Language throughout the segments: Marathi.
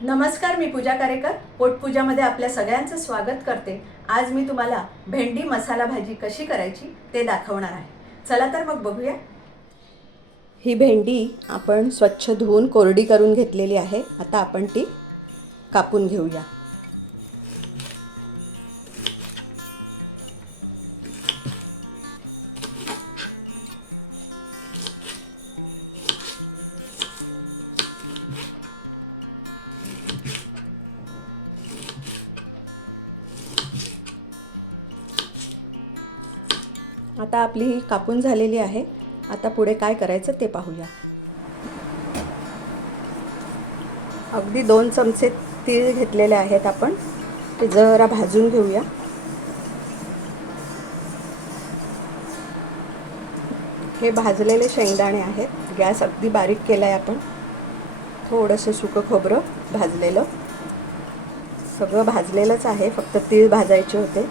नमस्कार, मी पूजा कारेकर. पोटपूजामध्ये आपल्या सगळ्यांचं स्वागत करते. आज मी तुम्हाला भेंडी मसाला भाजी कशी करायची ते दाखवणार आहे. चला तर मग बघूया. ही भेंडी आपण स्वच्छ धुवून कोरडी करून घेतलेली आहे. आता आपण ती कापून घेऊया. आता आपली ही कापून झालेली आहे. आता पुढे काय करायचं ते पाहूया. अगदी 2 चमचे तीळ घेतलेले आहेत. आपण ते जरा भाजून घेऊया. हे भाजलेले शेंगदाणे आहेत. गॅस अगदी बारीक केला आहे आपण. थोडंसं सुकं खोबरं भाजलेलं, सगळं भाजलेलंच आहे, फक्त तीळ भाजायचे होते.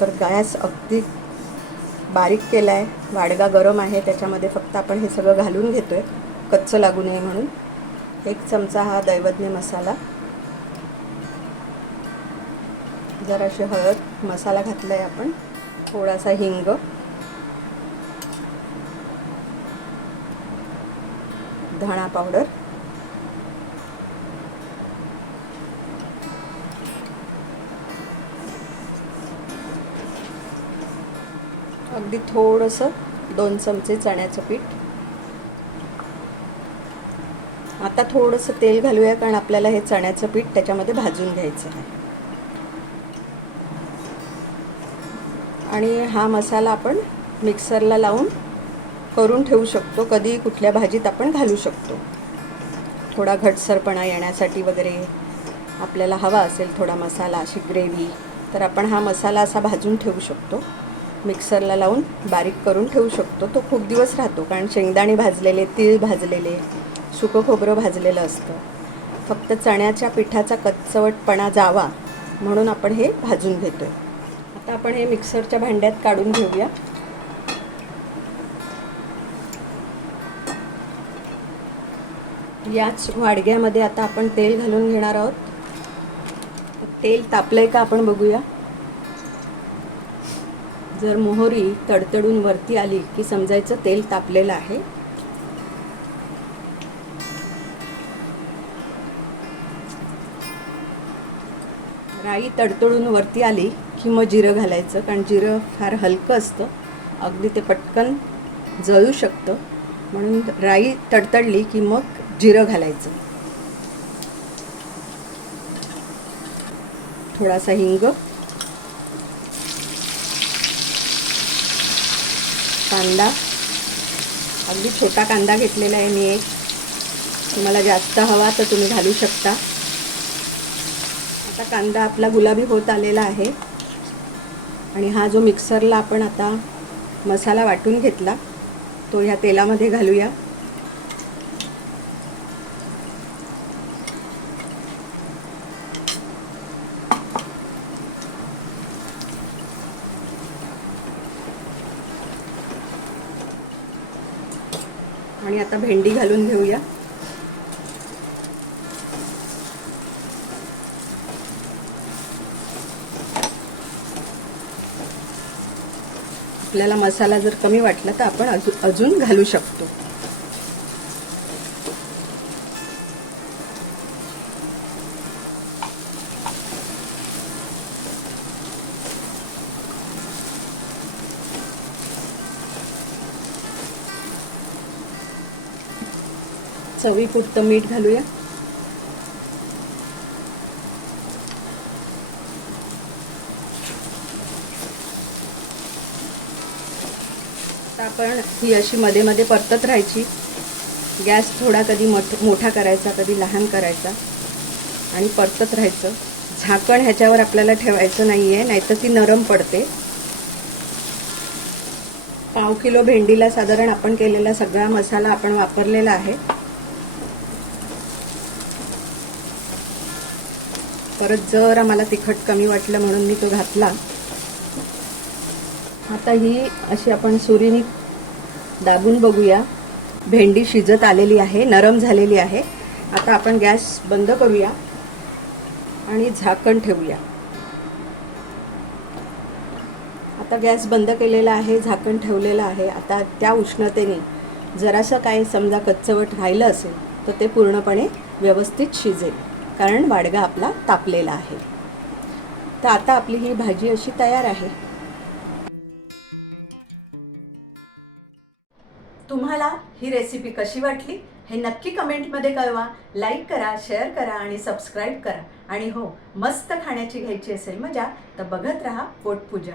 तर गॅस अगदी बारीक केला आहे. वाडगा गरम आहे, त्याच्यामध्ये फक्त आपण हे सगळं घालून घेतो आहे कच्चं लागू नये म्हणून. 1 चमचा हा दैवज्ञ मसाला, जराशी हळद, मसाला घातला आहे आपण, थोडासा हिंग, धणा पावडर, अगदी थोडंसं 2 चमचे चण्याचं पीठ. आता थोडंसं तेल घालूया, कारण आपल्याला हे चण्याचं पीठ त्याच्यामध्ये भाजून घ्यायचं आहे. आणि हा मसाला आपण मिक्सरला लावून करून ठेवू शकतो. कधी कुठल्या भाजीत आपण घालू शकतो. थोडा घटसरपणा येण्यासाठी वगैरे आपल्याला हवा असेल थोडा मसाला, अशी ग्रेव्ही, तर आपण हा मसाला असा भाजून ठेवू शकतो. मिक्सरला लावून बारीक करून ठेवू शकतो. तो खूप दिवस राहतो, कारण शेंगदाणे भाजलेले, तीळ भाजलेले, सुकं खोबरं भाजलेलं असतं. फक्त चण्याच्या पिठाचा कच्चवटपणा जावा म्हणून आपण हे भाजून घेतो आहे. आता आपण हे मिक्सरच्या भांड्यात काढून घेऊया. याच वाडग्यामध्ये आता आपण तेल घालून घेणार आहोत. तेल तापलंय का आपण बघूया. जर मोहरी तडतडून वरती आली की समजायचं तेल तापलेलं आहे. राई तडतडून वरती आली की मग जिरं घालायचं, कारण जिरं फार हलकं असतं, अगदी ते पटकन जळू शकतं. म्हणून राई तडतडली की मग जिरं घालायचं. थोडासा हिंग, कांदा, अगदी छोटा कांदा घेतलेला आहे मी एक. तुम्हाला जास्त हवा तर तुम्ही घालू शकता. आता कांदा आपला गुलाबी होत आलेला आहे. आणि हा जो मिक्सरला आपण आता मसाला वाटून घेतला तो ह्या तेलामध्ये घालूया. आणि आता भेंडी घालून घेऊया. आपल्याला मसाला जर कमी वाटला तर आपण अजून घालू शकतो. चवीपुरतं मीठ घालूया. आता आपण ही अशी मध्ये मध्ये परतत राहायची. गॅस थोडा कधी मोठा करायचा, कधी लहान करायचा आणि परतत राहायचं. झाकण ह्याच्यावर आपल्याला ठेवायचं नाहीये, नाहीतर ती नरम पडते. पाव किलो भेंडीला साधारण आपण केलेला सगळा मसाला आपण वापरलेला आहे. परत जरा मला तिखट कमी वाटलं म्हणून मी तो घातला. आता ही अशी आपण सुरीने दाबून बघूया. भेंडी शिजत आलेली आहे, नरम झालेली आहे. आता आपण गॅस बंद करूया आणि झाकण ठेवूया. आता गॅस बंद केलेला आहे, झाकण ठेवलेलं आहे. आता त्या उष्णतेने जरासं काय समजा कच्चवट राहिलं असेल तर ते पूर्णपणे व्यवस्थित शिजेल, कारण वाडगा आपला तापलेला आहे. तर आता आपली ही भाजी अशी तयार आहे. तुम्हाला ही रेसिपी कशी वाटली हे नक्की कमेंटमध्ये कळवा. लाईक करा, शेअर करा आणि सबस्क्राईब करा. आणि हो, मस्त खाण्याची घ्यायची असेल मजा तर बघत राहा पोटपूजा.